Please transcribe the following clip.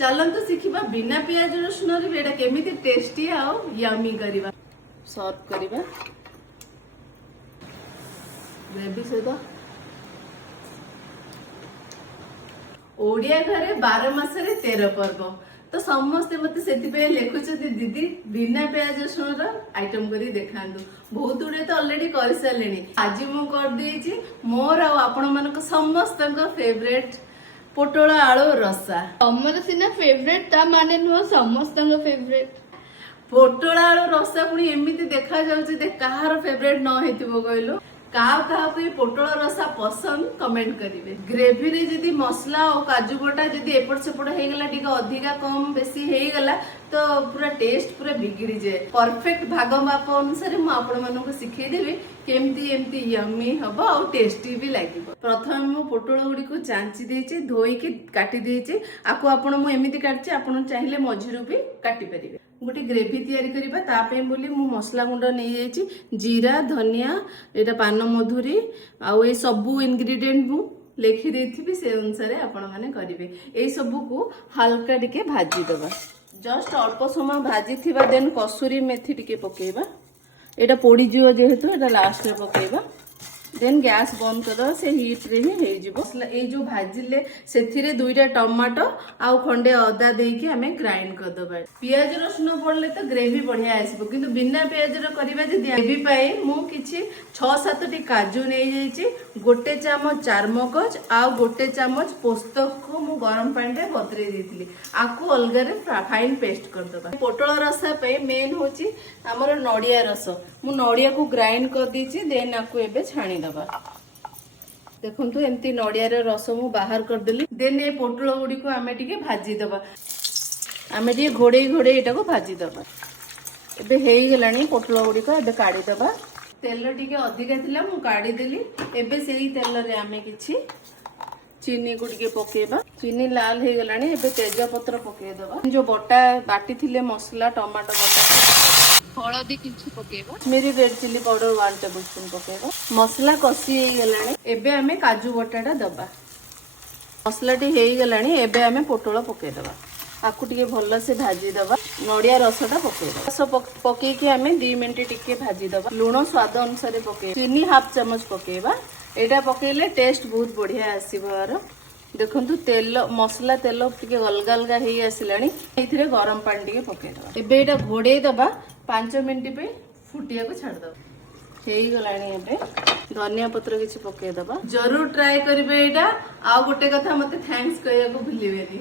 चलନ୍ତୁ ଶିଖିବା बिना पियाज रसुन रे एटा केमिति टेस्टी आउ यम्मी करिबा सर्व करिबा ग्रेवी सहित ओडिया घरे 12 मासरे 13 पर्व तो समस्ते मते सेति लिखुचे दीदी बिना प्याज रसुन आइटम करी देखांतु बहुत गुड़े तो ऑलरेडी कर सारे आज मु कर देछि मोर आ आपण मानक समस्त फेवरेट पोटल आलू रसा हमर सिना फेवरेट ता माने नुह समस्त फेवरेट पोटल आलू रसा पुणी एमिति देखा जाउछि दे कहार फेवरेट न हेतिबो कहलो क्या पोटल रसा पसंद कमेंट करेंगे ग्रेवी रे जदि मसला और काजू बटा जदि एपट सेपट हो गला टिके अधिका कम बेसी हो गला तो पूरा टेस्ट पूरा बिगड़ी जाए परफेक्ट भाग माप अनुसार मु आपण मानक सिखै देबी केमती एमती यम्मी हबो और टेस्टी भी लागिबो। प्रथम मु पोटल गुडी को चांची देछि धोई के काटी देछि आको आपण मु एमिति काटछि आपण चाहिले मझिरु भी काटी परिबे। गोटे ग्रेवी तैयारी करिबा तापे बोली मु मसला गुंड नै जाइछि जीरा धनिया एटा पान मधुरी आउ ए सबु इंग्रेडिएंट मु लेखि देथिबी से अनुसार आपण माने करिवे। ए सबु को हल्का टिके भाजी दबा जस्ट अल्प समय भाजी थिबा देन कसूरी मेथी टिके पकेबा एटा पोड़ी जियो जेहेतु एटा लास्ट रे पकेबा देन गैस बंद कर से हीट रे ही हे जिवो। ए जो भाजिले सेथिरे दुईटा टमाटो आउ खंडे अदा देके हमें ग्राइंड कर दबा। पियाज रसुन पड़ले तो ग्रेवी बढ़िया आसीबो किंतु बिना पियाज रो करबा जदि ग्रेवी पाए मु किछि 6-7 टी काजू नै जाइछि गोटे चामच चारमगज आउ गोटे चामच पोस्तक को मु गरम पानी रे बतरे देथिली आकु अलगा रे फाइन पेस्ट कर दबा। पोटल रसा पे मेन होछि हमर नडिया रस मु नडिया को ग्राइंड कर दीछि देन आकु एबे छाणी दबा। देखंतु एमती नडिया रे रस मु बाहर कर देली देन ए पोटल गुडी को आमे टिके भाजी दबा आमे टिके घोड़े घोड़े एटा को भाजी दबा। एबे हेई गेलानी पोटल गुडी को एबे काढी दबा तेल टिके अधिका थिला मु काढी देली एबे सेही तेल रे आमे किछि चीनी को टिके पकेबा चीनी लाल हे गेलानी एबे तेज पत्र पके दबा जो बटा बाटी थिले मसला टमाटो बटा हळदी किछि पकेबा मेरी रेड चिली पाउडर 1 टेबलस्पून पकेबा मसला कसी हे गेलानी एबे हमें काजू बटाटा दबा मसला टी हे गेलानी एबे हमें पोटल पके दबा आकु टिके भल्ला से भाजी दबा नडिया रसटा पकेबा रस पके के हमें 2 मिनिट टिके भाजी दबा लूण स्वाद अनुसार पके चीनी हाफ चम्मच पकेबा एटा पकेले टेस्ट बहुत बढ़िया आसीबो यार। देखंतु तेल मसला तेल टिके अलगा अलगा हे आसिलानी एथिरे गरम पानी टिके पके दबा एबे एटा घोड़े दबा 5 मिनिट पे फुटिया को छाड़ दबा हेई गलानी एबे धनिया पत्र किछि पके दबा जरूर ट्राई करबे एटा आ गोटे कथा मते थैंक्स कहया को भूलिबेनी।